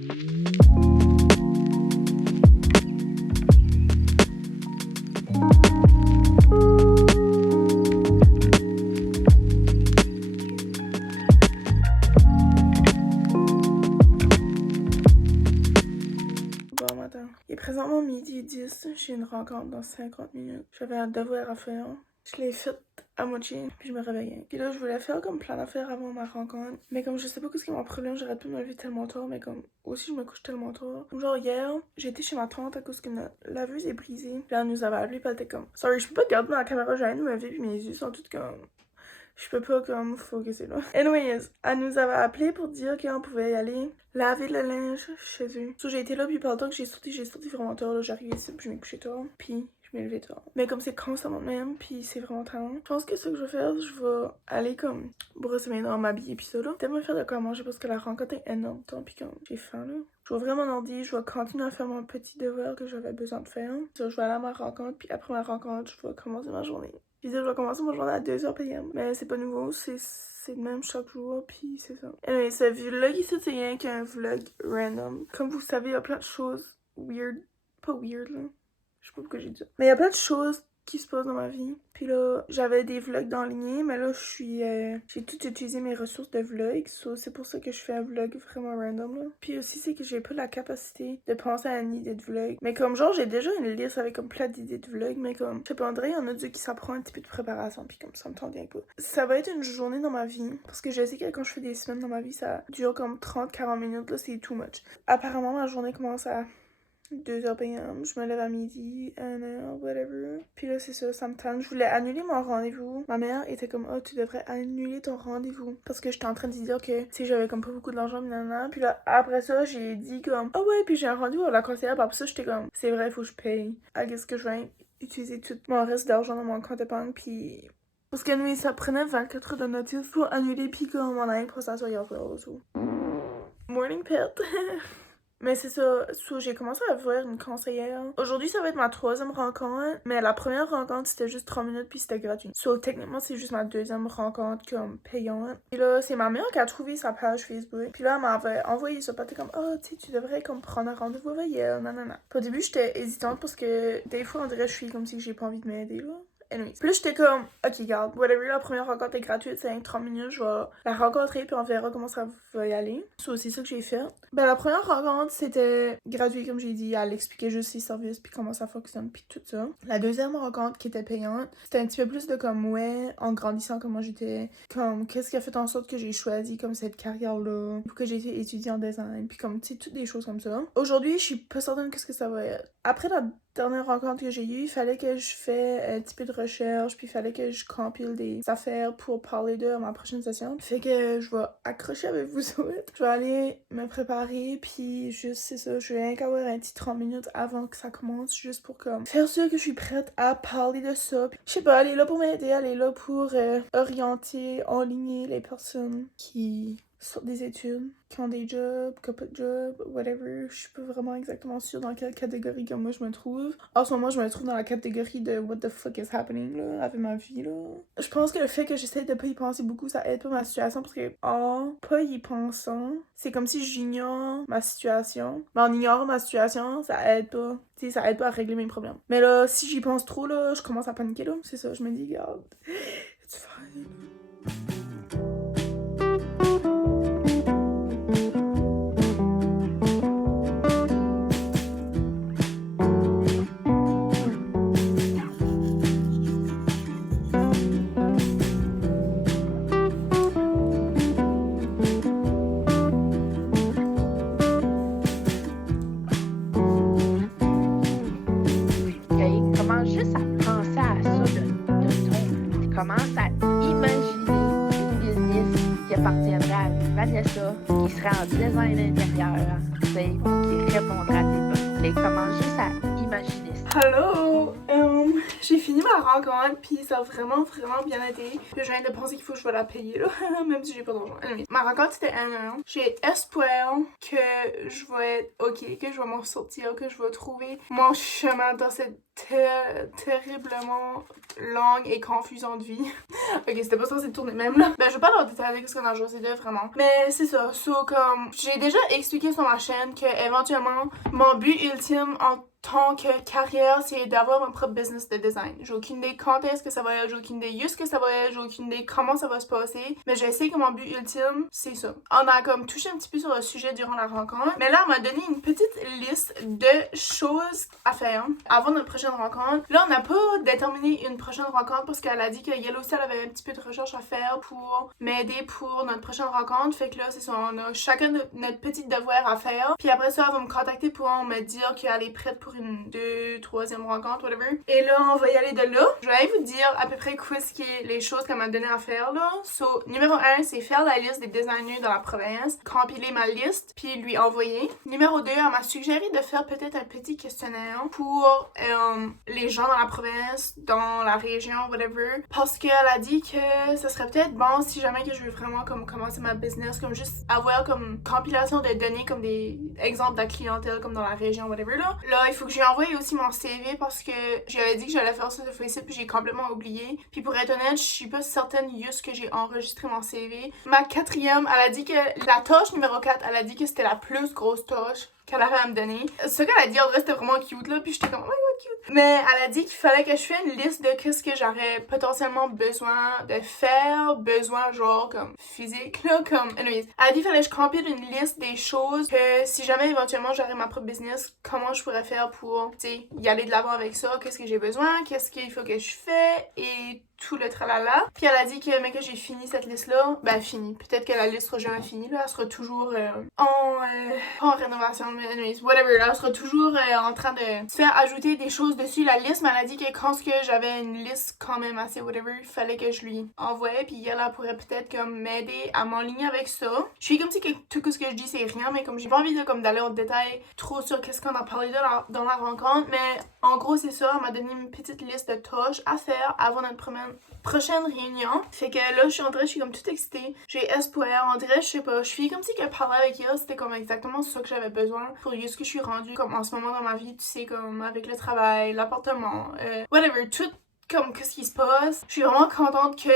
Bon, attends. Il est présentement 12h10. J'ai une rencontre dans 50 minutes. J'avais un devoir à faire. Je l'ai fait à moitié, puis je me réveillais. Puis là, je voulais faire comme plein d'affaires avant ma rencontre. Mais comme je sais pas ce qui est mon problème, j'arrête pas de me lever tellement tard. Mais comme aussi, je me couche tellement tard. Genre, hier, j'étais chez ma tante à cause que notre laveuse est brisée. Puis elle nous avait appelé, puis elle était comme Sorry, je peux pas te garder dans la caméra, j'ai rien de me lever, puis mes yeux sont toutes comme. Je peux pas comme focuser là. Anyways, elle nous avait appelé pour dire qu'on pouvait y aller laver le linge chez eux. So, j'ai été là, puis par le temps que j'ai sorti vraiment tard. Là, j'arrivais ici, puis je m'ai couché tard. Puis je m'ai levé tard. Mais comme c'est constamment le même, puis c'est vraiment talent. Je pense que ce que je vais faire, je vais aller comme brosser mes dents, m'habiller, puis ça là. Peut-être me faire de quoi manger parce que la rencontre est énorme temps, puis comme j'ai faim là. Je vais vraiment ordi, je vais continuer à faire mon petit devoir que j'avais besoin de faire. So, je vais aller à ma rencontre, puis après ma rencontre, je vais commencer ma journée. Je veux dire, je vais commencer ma journée à 2h PM. Mais c'est pas nouveau, c'est le même chaque jour, puis c'est ça. Anyway, ce vlog ici, c'est rien qu'un vlog random. Comme vous savez, il y a plein de choses weird. Pas weird, là. Je sais pas pourquoi j'ai dit ça. Mais il y a plein de choses qui se passent dans ma vie. Puis là, j'avais des vlogs d'enligner, mais là, j'ai tout utilisé mes ressources de vlog. So, c'est pour ça que je fais un vlog vraiment random, là. Puis aussi, c'est que j'ai pas la capacité de penser à une idée de vlog. Mais comme genre, j'ai déjà une liste avec comme plein d'idées de vlog, mais comme, je sais pas, André, il y en a deux qui s'apprend un petit peu de préparation, puis comme ça me tente bien pas. Ça va être une journée dans ma vie, parce que je sais que quand je fais des semaines dans ma vie, ça dure comme 30-40 minutes, là, c'est too much. Apparemment, ma journée commence à 2h PM, je me lève à midi, 1h, whatever. Puis là, c'est ça, ça me tente. Je voulais annuler mon rendez-vous. Ma mère était comme, oh, tu devrais annuler ton rendez-vous. Parce que j'étais en train de dire que, tu sais, j'avais comme pas beaucoup d'argent, nanana. Puis là, après ça, j'ai dit comme, oh ouais, puis j'ai un rendez-vous à la conseillère. Puis après ça, j'étais comme, c'est vrai, faut que je paye. Qu'est-ce que je vais utiliser tout mon reste d'argent dans mon compte épargne, puis. Parce que oui, ça prenait 24 heures de notice pour annuler, puis comme on a une prestation hier soir, tout. Morning pet. Mais c'est ça, j'ai commencé à voir une conseillère. Aujourd'hui, ça va être ma 3e rencontre, mais la première rencontre, c'était juste 3 minutes puis c'était gratuit. So, techniquement, c'est juste ma 2e rencontre comme payante. Et là, c'est ma mère qui a trouvé sa page Facebook. Puis là, elle m'avait envoyé ça, puis elle était comme, oh, tu sais, tu devrais comme prendre un rendez-vous avec elle, nanana. Puis au début, j'étais hésitante parce que des fois, on dirait que je suis comme si j'ai pas envie de m'aider, là. Anyways. Puis là, j'étais comme, ok, regarde, whatever, la première rencontre est gratuite, c'est 30 minutes, je vais la rencontrer, puis on verra comment ça va y aller. So, c'est ça que j'ai fait. Ben, la première rencontre, c'était gratuit, comme j'ai dit, elle expliquait juste ses services, puis comment ça fonctionne, puis tout ça. La deuxième rencontre, qui était payante, c'était un petit peu plus de comme, ouais, en grandissant, comment j'étais, comme, qu'est-ce qui a fait en sorte que j'ai choisi, comme, cette carrière-là, pourquoi j'ai été étudiante en design, puis comme, tu sais, toutes des choses comme ça. Aujourd'hui, je suis pas certaine qu'est-ce que ça va être. Après la dernière rencontre que j'ai eue, il fallait que je fais un petit peu de recherche, puis il fallait que je compile des affaires pour parler d'eux à ma prochaine session. Fait que je vais accrocher avec vous autres. Je vais aller me préparer, puis juste, c'est ça, je vais rien qu'avoir un petit 30 minutes avant que ça commence, juste pour comme faire sûr que je suis prête à parler de ça. Puis, je sais pas, elle est là pour m'aider, elle est là pour orienter, enligner les personnes qui sortent des études, qui ont des jobs, qui ont pas de job, whatever. Je suis pas vraiment exactement sûre dans quelle catégorie que moi je me trouve. En ce moment, je me trouve dans la catégorie de what the fuck is happening, là, avec ma vie, là. Je pense que le fait que j'essaie de pas y penser beaucoup, ça aide pas ma situation, parce que en pas y pensant, c'est comme si j'ignore ma situation. Mais en ignorant ma situation, ça aide pas. Tu sais, ça aide pas à régler mes problèmes. Mais là, si j'y pense trop, là, je commence à paniquer, là. C'est ça, je me dis, regarde, it's fine. Juste à penser à ça de ton. Tu commences à imaginer une business qui appartiendrait à Vanessa, qui serait en design intérieur, tu sais, qui répondrait à tes besoins. Tu commences juste à imaginer imaginiste. Hello! J'ai fini ma rencontre, puis ça a vraiment bien été. Puis je viens de penser qu'il faut que je vais la payer, là, même si j'ai pas d'argent. Anyway, ma rencontre c'était 1 an. J'ai espoir que je vais être ok, que je vais m'en sortir, que je vais trouver mon chemin dans cette terriblement longue et confusante vie. Ok, c'était pas censé tourner même là. Ben, je vais pas leur détailler ce qu'on a joué, c'est deux vraiment. Mais c'est ça, comme j'ai déjà expliqué sur ma chaîne que éventuellement mon but ultime en tant que carrière, c'est d'avoir mon propre business de design. J'ai aucune idée quand est-ce que ça va être, j'ai aucune idée juste que ça va être, j'ai aucune idée comment ça va se passer, mais je sais que mon but ultime, c'est ça. On a comme touché un petit peu sur le sujet durant la rencontre, mais là, on m'a donné une petite liste de choses à faire avant notre prochaine rencontre. Là, on n'a pas déterminé une prochaine rencontre parce qu'elle a dit que Yellow Cell avait un petit peu de recherche à faire pour m'aider pour notre prochaine rencontre, fait que là, c'est ça, on a chacun notre petit devoir à faire, puis après ça, elle va me contacter pour me dire qu'elle est prête pour une 2-3e rencontre, whatever. Et là, on va y aller de là. Je vais aller vous dire à peu près quoi ce qui est les choses qu'elle m'a donné à faire là. So, numéro 1, c'est faire la liste des designers dans la province, compiler ma liste, puis lui envoyer. Numéro 2, elle m'a suggéré de faire peut-être un petit questionnaire pour les gens dans la province, dans la région, whatever. Parce qu'elle a dit que ça serait peut-être bon si jamais que je veux vraiment comme commencer ma business, comme juste avoir comme compilation de données, comme des exemples de la clientèle comme dans la région, whatever là. Là, il faut que je lui envoie aussi mon CV parce que j'avais dit que j'allais faire ça sur Facebook puis j'ai complètement oublié. Puis pour être honnête, je suis pas certaine juste que j'ai enregistré mon CV. Ma 4e, elle a dit que la tâche numéro 4, elle a dit que c'était la plus grosse tâche qu'elle avait à me donner. Ce qu'elle a dit, en vrai, c'était vraiment cute, là, puis j'étais comme, oh my god, cute. Mais elle a dit qu'il fallait que je fasse une liste de qu'est-ce que j'aurais potentiellement besoin de faire, besoin, genre, comme, physique, là, comme, anyways. Elle a dit qu'il fallait que je compile une liste des choses que, si jamais, éventuellement, j'aurais ma propre business, comment je pourrais faire pour, tu sais, y aller de l'avant avec ça, qu'est-ce que j'ai besoin, qu'est-ce qu'il faut que je fais, et tout le tralala. Puis elle a dit que, mais que j'ai fini cette liste-là, ben fini. Peut-être que la liste sera jamais finie, là, elle sera toujours en rénovation, mais anyways, whatever, là, elle sera toujours en train de se faire ajouter des choses dessus la liste, mais elle a dit que quand j'avais une liste quand même assez whatever, il fallait que je lui envoie, puis elle pourrait peut-être comme m'aider à m'enligner avec ça. Je suis comme si que tout ce que je dis c'est rien, mais comme j'ai pas envie de comme d'aller en détail trop sur qu'est-ce qu'on a parlé dans la rencontre, mais en gros c'est ça, elle m'a donné une petite liste de tâches à faire avant notre prochaine réunion. Fait que là, je suis comme toute excitée. J'ai espoir, on dirait, je sais pas, je suis comme si que parler avec elle, c'était comme exactement ça que j'avais besoin pour ce que je suis rendue comme en ce moment dans ma vie, tu sais, comme avec le travail, l'appartement, whatever, tout comme qu'est-ce qui se passe. Je suis vraiment contente que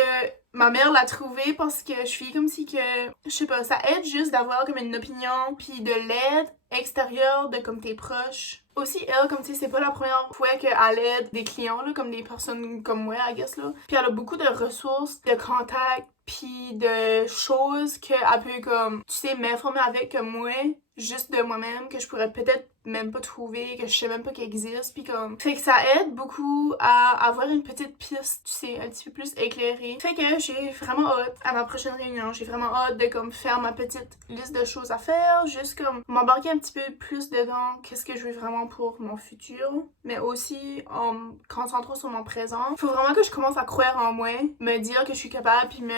ma mère l'a trouvé parce que je suis comme si que, je sais pas, ça aide juste d'avoir comme une opinion puis de l'aide extérieure de comme tes proches. Aussi, elle, comme tu sais, c'est pas la première fois qu'elle aide des clients, là, comme des personnes comme moi, I guess, là. Puis elle a beaucoup de ressources, de contacts, puis de choses qu'elle peut, comme, tu sais, m'informer avec comme moi, juste de moi-même, que je pourrais peut-être même pas trouver, que je sais même pas qu'elle existe, puis comme... Fait que ça aide beaucoup à avoir une petite piste, tu sais, un petit peu plus éclairée. Fait que j'ai vraiment hâte à ma prochaine réunion, j'ai vraiment hâte de comme faire ma petite liste de choses à faire, juste comme m'embarquer un petit peu plus dedans, qu'est-ce que je veux vraiment pour mon futur, mais aussi en me concentrant sur mon présent. Faut vraiment que je commence à croire en moi, me dire que je suis capable, puis tu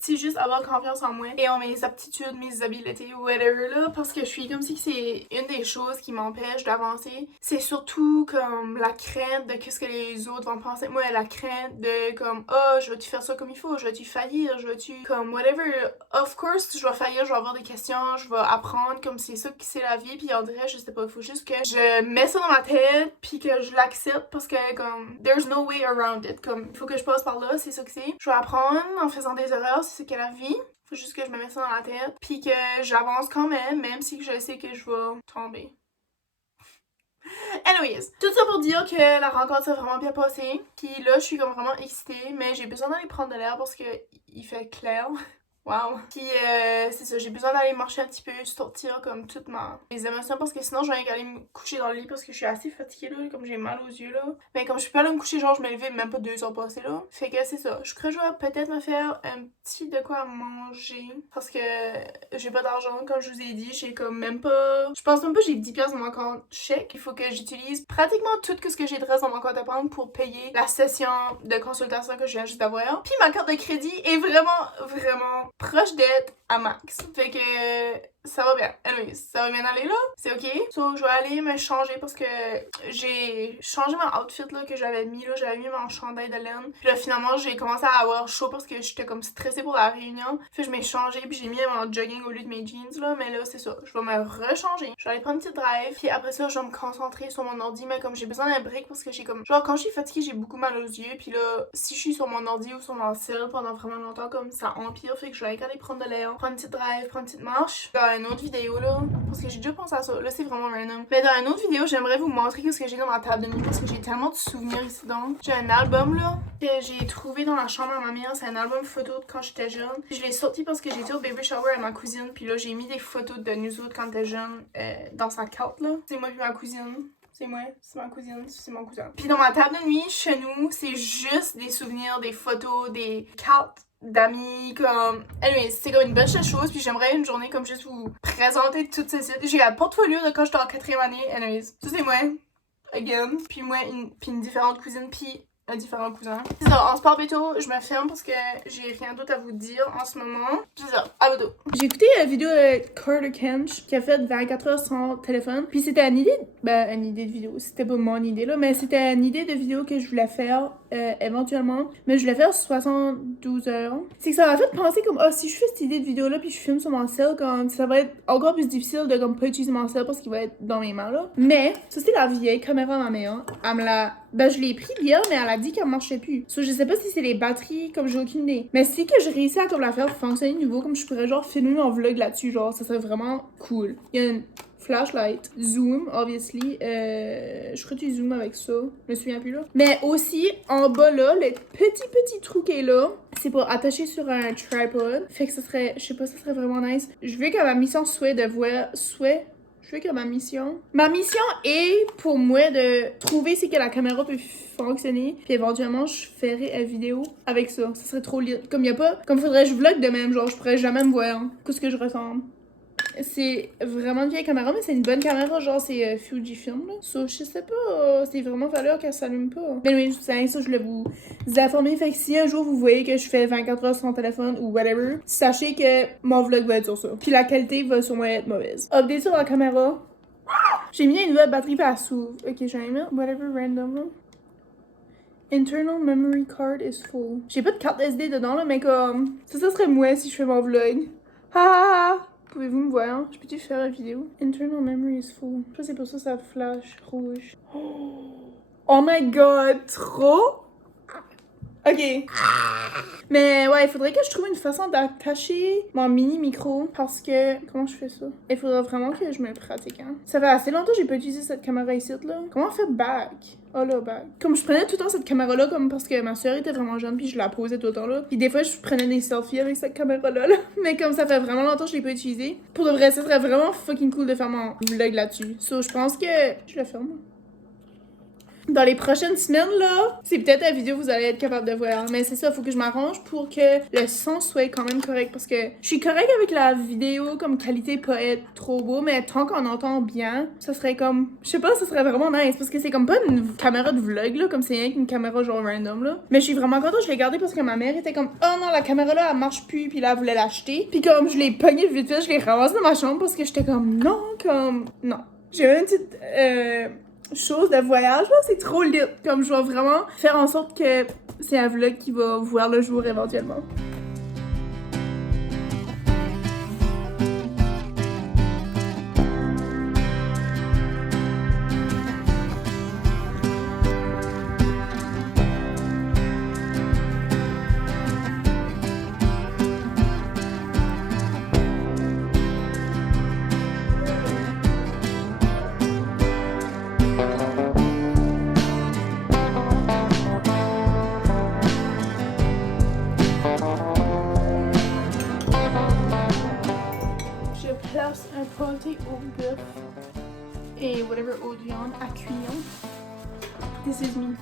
sais, juste avoir confiance en moi et en mes aptitudes, mes habiletés, whatever, là, parce que je suis comme si c'est une des choses qui m'empêche d'avancer. C'est surtout comme la crainte de qu'est-ce que les autres vont penser. Moi, la crainte de comme, oh, je vais-tu faire ça comme il faut, je vais-tu faillir, je vais-tu comme whatever. Of course, je vais faillir, je vais avoir des questions, je vais apprendre comme c'est ça que c'est la vie, puis on dirait, je sais pas, il faut juste que je mets ça dans ma tête, puis que je l'accepte parce que comme, there's no way around it. Comme, il faut que je passe par là, c'est ça que c'est. Je vais apprendre en faisant des erreurs, c'est ce qu'est la vie. Faut juste que je me mette ça dans la tête, puis que j'avance quand même si je sais que je vais tomber. Anyways, tout ça pour dire que la rencontre s'est vraiment bien passée. Puis là, je suis comme vraiment excitée, mais j'ai besoin d'aller prendre de l'air parce que il fait clair. Wow. Puis c'est ça, j'ai besoin d'aller marcher un petit peu, sortir comme toutes mes émotions parce que sinon je vais aller me coucher dans le lit parce que je suis assez fatiguée là, comme j'ai mal aux yeux là. Mais comme je peux pas aller me coucher, genre je me lever même pas 2 heures passées là. Fait que c'est ça, je crois que je vais peut-être me faire un petit de quoi manger parce que j'ai pas d'argent comme je vous ai dit, j'ai comme même pas... Je pense même pas que j'ai 10$ dans mon compte chèque. Il faut que j'utilise pratiquement tout ce que j'ai de reste dans mon compte à banque pour payer la session de consultation que je viens juste d'avoir. Puis ma carte de crédit est vraiment proche d'être à max. Fait que ça va bien. Anyways, ça va bien aller là. C'est ok. So, je vais aller me changer parce que j'ai changé mon outfit là que j'avais mis là. J'avais mis mon chandail de laine. Puis là, finalement, j'ai commencé à avoir chaud parce que j'étais comme stressée pour la réunion. Fait que je m'ai changé puis j'ai mis mon jogging au lieu de mes jeans là. Mais là, c'est ça. Je vais me rechanger. Je vais aller prendre une petite drive. Puis après ça, je vais me concentrer sur mon ordi. Mais comme j'ai besoin d'un break parce que j'ai comme... Genre, quand je suis fatiguée, j'ai beaucoup mal aux yeux. Puis là, si je suis sur mon ordi ou sur mon cell pendant vraiment longtemps, comme ça empire. Fait que je vais aller prendre de l'air, prendre une petite drive, prendre une petite marche. Dans une autre vidéo là, parce que j'ai déjà pensé à ça. Là, c'est vraiment random. Mais dans une autre vidéo, j'aimerais vous montrer ce que j'ai dans ma table de nuit parce que j'ai tellement de souvenirs ici donc. J'ai un album là que j'ai trouvé dans la chambre à ma mère. C'est un album photo de quand j'étais jeune. Puis je l'ai sorti parce que j'étais au baby shower avec ma cousine. Puis là, j'ai mis des photos de nous autres quand t'es jeune dans sa carte là. C'est moi puis ma cousine. C'est moi, c'est ma cousine, c'est mon cousin. Puis dans ma table de nuit, chez nous, c'est juste des souvenirs, des photos, des cartes d'amis, comme... Anyway, c'est comme une bunch de choses, puis j'aimerais une journée comme juste vous présenter toutes ces sites. J'ai un portfolio de quand j'étais en 4e année, anyways. Ça c'est moi, again. Puis moi, puis une différente cousine, puis un différent cousin. C'est ça, en sport béto, je me ferme parce que j'ai rien d'autre à vous dire en ce moment. C'est ça, à bientôt. J'ai écouté la vidéo de Carter Kench qui a fait 24 heures sans téléphone. Puis c'était une idée, une idée de vidéo. C'était pas mon idée là, mais c'était une idée de vidéo que je voulais faire éventuellement. Mais je voulais faire 72 heures. C'est que ça m'a fait penser comme, si je fais cette idée de vidéo là puis je filme sur mon cell, comme ça va être encore plus difficile de comme pas utiliser mon cell parce qu'il va être dans mes mains là. Mais ça c'est la vieille caméra de ma mère. Elle me l'a... je l'ai pris hier, mais elle a dit qu'elle marchait plus. So, je sais pas si c'est les batteries, comme j'ai aucune idée. Mais si que je réussis à comme la faire fonctionner nouveau, comme je pourrais genre filmer mon vlog là-dessus, genre ça serait vraiment cool. Il y a une flashlight, zoom, obviously. Je crois que tu zoomes avec ça. Je me souviens plus là. Mais aussi, en bas là, le petit trou qui est là, c'est pour attacher sur un tripod. Fait que ça serait, je sais pas, ça serait vraiment nice. Je veux que ma mission soit de voir, je veux que ma mission est pour moi de trouver si que la caméra peut fonctionner, puis éventuellement je ferai une vidéo avec ça. Ça serait trop lit. Comme y a pas, comme faudrait que je vlog de même, genre je pourrais jamais me voir qu'est-ce que je ressemble. C'est vraiment une vieille caméra, mais c'est une bonne caméra, genre c'est Fujifilm là. So, je sais pas, c'est vraiment valeur qu'elle s'allume pas. Mais oui, c'est ça, je voulais vous informer. Fait que si un jour vous voyez que je fais 24 heures sans téléphone ou whatever, sachez que mon vlog va être sur ça. Puis la qualité va sûrement être mauvaise. Update sur la caméra. J'ai mis une nouvelle batterie pour la s'ouvre. Ok, j'ai mis whatever random là. Internal memory card is full. J'ai pas de carte SD dedans là, mais comme ça serait moi si je fais mon vlog. Ha! Pouvez-vous me voir? Je peux-tu faire la vidéo? Internal memory is full. Je sais pas, c'est pour ça que ça flash rouge. Oh my god, trop! Ok. Mais ouais, il faudrait que je trouve une façon d'attacher mon mini micro parce que... Comment je fais ça? Il faudrait vraiment que je me pratique, hein. Ça fait assez longtemps que j'ai pas utilisé cette caméra ici, là. Comment on fait back? Oh là, back. Comme je prenais tout le temps cette caméra-là, comme parce que ma soeur était vraiment jeune, puis je la posais tout le temps, là. Puis des fois, je prenais des selfies avec cette caméra-là, là. Mais comme ça fait vraiment longtemps que je l'ai pas utilisée, pour de vrai, ça serait vraiment fucking cool de faire mon vlog là-dessus. So, je pense que... Je le ferme. Dans les prochaines semaines, là, c'est peut-être la vidéo que vous allez être capable de voir. Mais c'est ça, faut que je m'arrange pour que le son soit quand même correct. Parce que je suis correcte avec la vidéo, comme qualité pas être trop beau. Mais tant qu'on entend bien, ça serait comme... Je sais pas, ça serait vraiment nice. Parce que c'est comme pas une caméra de vlog, là. Comme c'est rien qu'une caméra genre random, là. Mais je suis vraiment contente, je l'ai gardée parce que ma mère était comme... Oh non, la caméra là, elle marche plus. Puis là, elle voulait l'acheter. Puis comme je l'ai pognée vite fait, je l'ai ramassée dans ma chambre parce que j'étais comme... Non, comme... Non. J'ai une petite... chose de voyage, là, c'est trop lit. Comme je vais vraiment faire en sorte que c'est un vlog qui va voir le jour éventuellement. Place un pâté au bœuf et whatever eau de viande à cuire. This is me.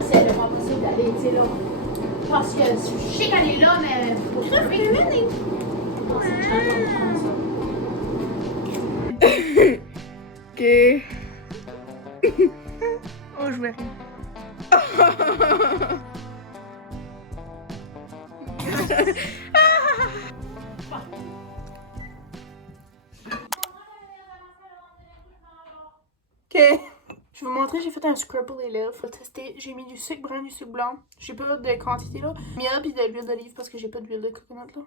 C'est vraiment possible d'aller, tu sais, là. Parce que je sais qu'elle est là, mais faut que je Ok. Oh, je vais rire. Ok. Je vais vous montrer, j'ai fait un scrub pour les lèvres. Je vais tester. J'ai mis du sucre brun, du sucre blanc. J'ai pas de quantité là. Miel pis de l'huile d'olive parce que j'ai pas d'huile de coconut là.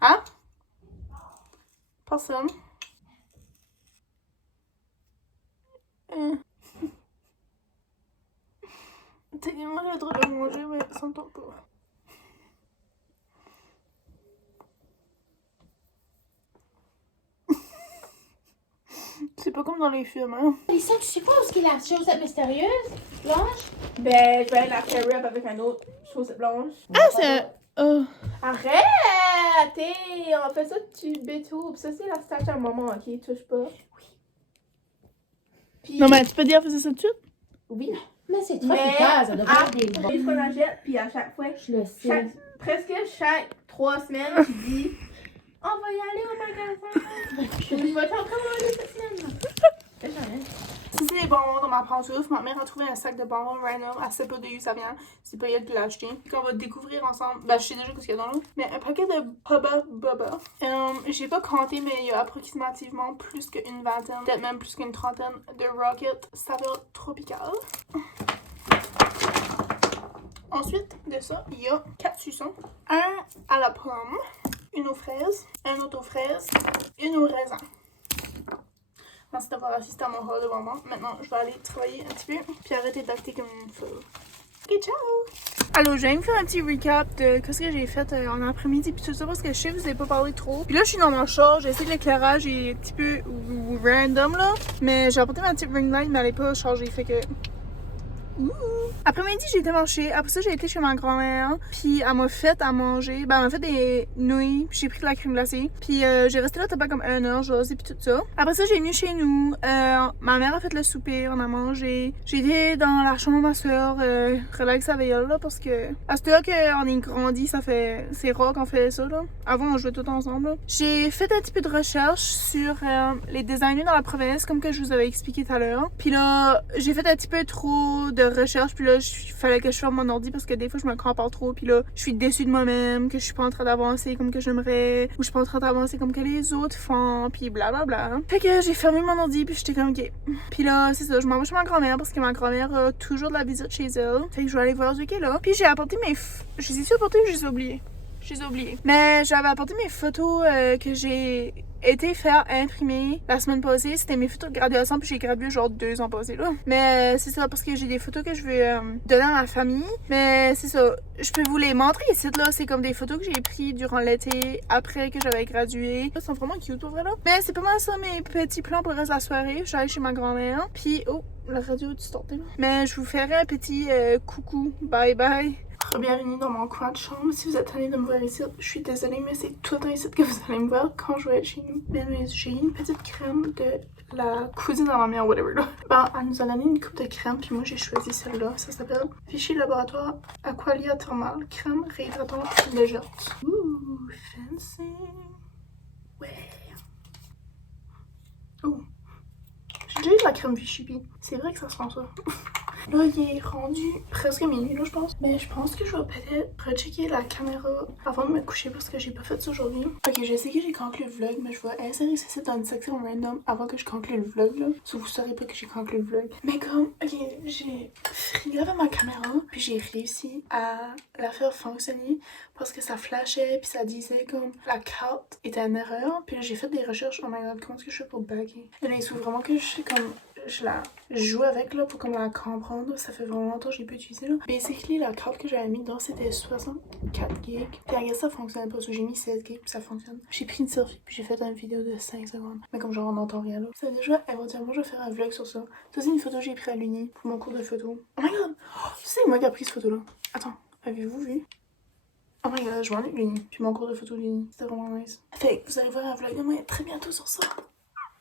Hein? Personne. Techniquement, j'ai le droit de manger, mais ça me tente pas. C'est pas comme dans les films, hein? Lisa, tu sais pas où est la chose mystérieuse? Blanche? Ben, je vais aller la carry up avec un autre chaussette blanche. Ah, c'est. Oh. Arrête! On fait ça tu bétou. Pis ça, c'est la statue à maman, ok? Touche pas. Oui. Pis... Non, mais tu peux dire, faisais ça tout de suite? Oui. Mais c'est trop efficace, ça devrait être des Il bons. faut la jette, puis à chaque fois, Je le sais. presque chaque 3 semaines, tu dis on va y aller au magasin. Je vais t'en commander cette semaine. Si c'est des bonbons dans ma pantoufle, ma mère a trouvé un sac de bonbons random. Elle sait pas d'où ça vient. C'est pas elle qui l'a acheté. Qu'on va découvrir ensemble. Ben, je sais déjà ce qu'il y a dans l'eau. Mais un paquet de Hubba Bubba. J'ai pas compté, mais il y a approximativement plus qu'une vingtaine, peut-être même plus qu'une trentaine de Rocket saveur tropicale. Ensuite de ça, il y a 4 suçons. Un à la pomme, une aux fraises, un autre aux fraises, une au raisin. Merci d'avoir assisté à mon haul devant moi. Maintenant, je vais aller travailler un petit peu puis arrêter d'acter comme une folle. Ok, ciao! Allô, je viens de faire un petit recap de ce que j'ai fait en après-midi puis tout ça parce que je sais que je vous ai pas parlé trop. Puis là, je suis dans mon char, je sais que l'éclairage est un petit peu random là, mais j'ai apporté ma petite ring light mais elle est pas chargée, fait que... Après-midi, j'ai été marcher. Après ça, j'ai été chez ma grand-mère. Puis elle m'a fait à manger. Ben, elle m'a fait des nouilles. Puis j'ai pris de la crème glacée. Puis j'ai resté là peut-être comme 1 heure, jasé, puis tout ça. Après ça, j'ai venu chez nous. Ma mère a fait le souper, on a mangé. J'ai été dans la chambre de ma soeur, relaxer avec elle, là, parce que à ce temps qu'on est grandi, ça fait. C'est rare qu'on fait ça, là. Avant, on jouait tout ensemble, là. J'ai fait un petit peu de recherche sur les designers dans la province, comme que je vous avais expliqué tout à l'heure. Puis là, j'ai fait un petit peu trop de recherche, puis là, il fallait que je ferme mon ordi parce que des fois, je me compare trop, puis là, je suis déçue de moi-même, que je suis pas en train d'avancer comme que j'aimerais, ou je suis pas en train d'avancer comme que les autres font, puis blablabla. Fait que j'ai fermé mon ordi, puis j'étais comme, ok. Puis là, c'est ça, je m'en vais chez ma grand-mère parce que ma grand-mère a toujours de la visite chez elle. Fait que je vais aller voir ce qu'elle est là. Puis j'ai apporté mes... Je les ai-tu apportés ou je les ai oubliés? Je les ai oubliés. Mais j'avais apporté mes photos que j'ai été faire imprimer la semaine passée. C'était mes photos de graduation, puis j'ai gradué genre 2 ans passés là. Mais c'est ça, parce que j'ai des photos que je veux donner à ma famille. Mais c'est ça, je peux vous les montrer ici là. C'est comme des photos que j'ai prises durant l'été, après que j'avais gradué. Ils sont vraiment cute pour vrai là. Mais c'est pas mal ça mes petits plans pour le reste de la soirée. Je vais aller chez ma grand-mère. Puis, oh, la radio est sortie là. Mais je vous ferai un petit coucou. Bye bye. Bienvenue dans mon coin de chambre. Si vous êtes allé de me voir ici, je suis désolée, mais c'est tout le temps ici que vous allez me voir quand je vais être chez nous. Mais j'ai une petite crème de la cousine de ma mère, whatever là. Bon, elle nous a donné une coupe de crème, puis moi j'ai choisi celle-là. Ça s'appelle Vichy Laboratoire Aqualia Thermal crème réhydratante légère. Ouh, fancy. Ouais. Oh. J'ai déjà eu de la crème Vichy, puis c'est vrai que ça sent ça. Là, il est rendu presque minuit, là, je pense. Mais je pense que je vais peut-être rechecker la caméra avant de me coucher parce que j'ai pas fait ça aujourd'hui. Ok, je sais que j'ai conclu le vlog, mais je vais insérer ceci dans une section random avant que je conclue le vlog, là. Si vous saurez pas que j'ai conclu le vlog. Mais comme, ok, j'ai fini avec ma caméra, puis j'ai réussi à la faire fonctionner parce que ça flashait, puis ça disait comme la carte était en erreur. Puis là, j'ai fait des recherches. Oh my god, comment est-ce que je fais pour bugger? Et là, il faut vraiment que je sais comme... Je la joue avec là pour comme la comprendre. Ça fait vraiment longtemps que j'ai pas utilisé là. Basically, la carte que j'avais mis dedans c'était 64 gigs. Puis à ça fonctionne pas. J'ai mis 16 gigs puis ça fonctionne. J'ai pris une selfie puis j'ai fait une vidéo de 5 secondes. Mais comme genre on n'entend rien là. Ça déjà, éventuellement je vais faire un vlog sur ça. Ça c'est une photo que j'ai prise à l'Uni pour mon cours de photo. Oh my god! Oh, c'est moi qui a pris cette photo là. Attends, avez-vous vu? Oh my god, je m'ennuie de l'Uni. Puis mon cours de photo de l'Uni. C'était vraiment nice. Fait que vous allez voir un vlog de moi très bientôt sur ça.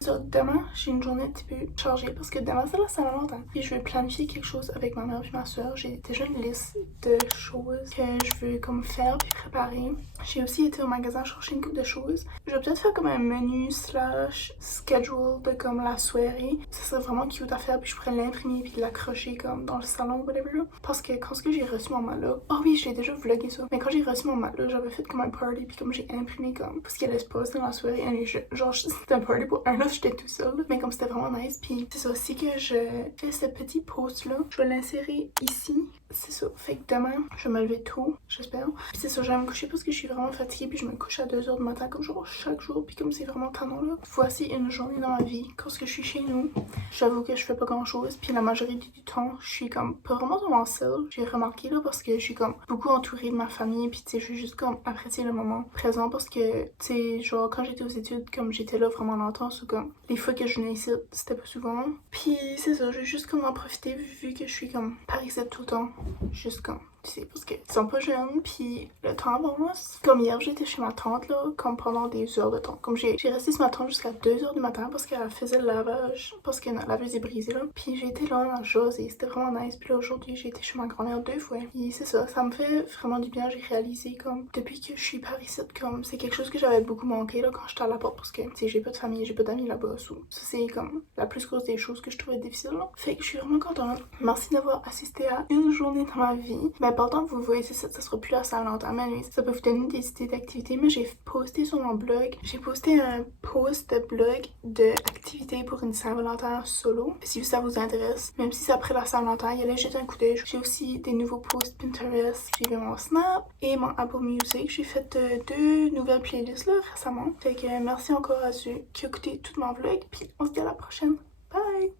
So, demain, j'ai une journée un petit peu chargée parce que demain, c'est la Saint-Valentin. Puis je vais planifier quelque chose avec ma mère et ma soeur. J'ai déjà une liste de choses que je veux comme faire puis préparer. J'ai aussi été au magasin chercher une couple de choses. Je vais peut-être faire comme un menu slash schedule de comme la soirée. Ça serait vraiment cute à faire puis je pourrais l'imprimer puis l'accrocher comme dans le salon ou whatever. Parce que quand j'ai reçu mon matelas, oh oui, j'ai déjà vlogué ça. Mais quand j'ai reçu mon matelas, j'avais fait comme un party puis comme j'ai imprimé comme parce qu'elle allait se passer dans la soirée. Genre, c'était un party pour un an, j'étais tout seul. Mais comme c'était vraiment nice. Puis c'est ça aussi que je fais ce petit post là. Je vais l'insérer ici. C'est ça. Fait que demain, je vais me lever tôt, j'espère. Puis c'est ça, je vais me coucher parce que je suis vraiment fatiguée. Puis je me couche à 2h du matin, comme genre chaque jour. Puis comme c'est vraiment tannant là. Voici une journée dans ma vie. Quand je suis chez nous, j'avoue que je fais pas grand chose. Puis la majorité du temps, je suis comme pas vraiment dans mon seule. J'ai remarqué là parce que je suis comme beaucoup entourée de ma famille. Puis tu sais, je veux juste comme apprécier le moment présent parce que tu sais, genre quand j'étais aux études, comme j'étais là vraiment longtemps, ou comme les fois que je venais ici, c'était pas souvent. Puis c'est ça, je vais juste comme en profiter vu que je suis comme par ici tout le temps. Juste comme, tu sais, parce qu'ils sont pas jeunes, puis le temps avant moi, comme hier j'étais chez ma tante là, comme pendant des heures de temps. Comme j'ai resté chez ma tante jusqu'à 2h du matin parce qu'elle faisait le lavage, parce que notre laveuse est brisée là. Puis j'ai été là en chose et c'était vraiment nice. Puis là aujourd'hui j'ai été chez ma grand-mère 2 fois. Puis c'est ça me fait vraiment du bien. J'ai réalisé comme depuis que je suis par ici, comme c'est quelque chose que j'avais beaucoup manqué là quand j'étais à la porte parce que tu sais j'ai pas de famille, j'ai pas d'amis là-bas. Ça c'est comme la plus grosse des choses que je trouvais difficile là. Fait que je suis vraiment contente. Merci d'avoir assisté à une journée dans ma vie. Mais pourtant vous voyez ça sera plus la Saint-Valentin, mais ça peut vous donner des idées d'activités. Mais j'ai posté sur mon blog, j'ai posté un post de blog d'activités pour une Saint-Valentin solo. Si ça vous intéresse, même si c'est après la Saint-Valentin, y allez jeter un coup d'œil. J'ai aussi des nouveaux posts Pinterest, suivez mon Snap et mon Apple Music. J'ai fait 2 nouvelles playlists là récemment. Fait que merci encore à ceux qui ont écouté tout mon vlog. Puis on se dit à la prochaine. Bye!